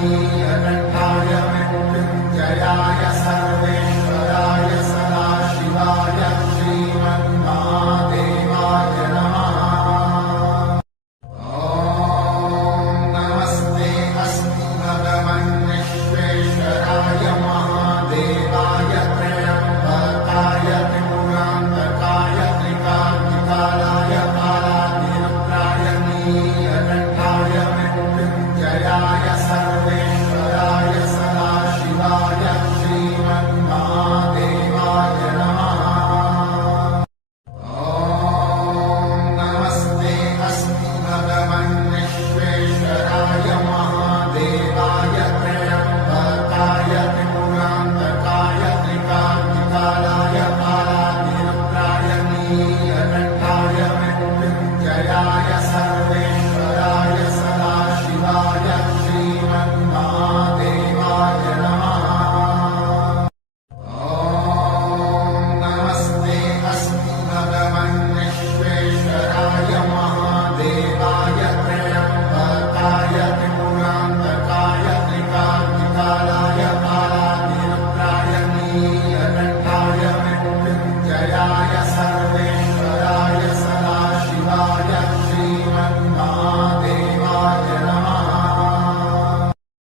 नीलकण्ठाय मृत्युञ्जयाय सर्वेश्वराय सदाशिवाय श्रीमन्महादेवाय नमः। ॐ नमस्ते अस्ति भगवन् विश्वेश्वराय महादेवाय त्र्यम्बकाय त्रिपुरान्तकाय त्रिकाग्निकालाय कालाग्निरुद्राय नीलकण्ठाय मृत्युञ्जयाय सर्वेश्वराय सदाशिवाय श्रीमन्महादेवाय नमः। ॐ नमस्ते अस्ति भगवन् विश्वेश्वराय महादेवाय त्र्यम्बकाय त्रिपुरान्तकाय त्रिकाग्निकालाय कालाग्निरुद्राय नीलकण्ठाय मृत्युञ्जयाय सर्वेश्वराय सदाशिवाय श्रीमन्महादेवाय नमः। ॐ नमस्ते अस्ति भगवन् विश्वेश्वराय महादेवाय त्र्यम्बकाय त्रिपुरान्तकाय त्रिकाग्निकालाय कालाग्निरुद्राय नीलकण्ठाय मृत्युञ्जयाय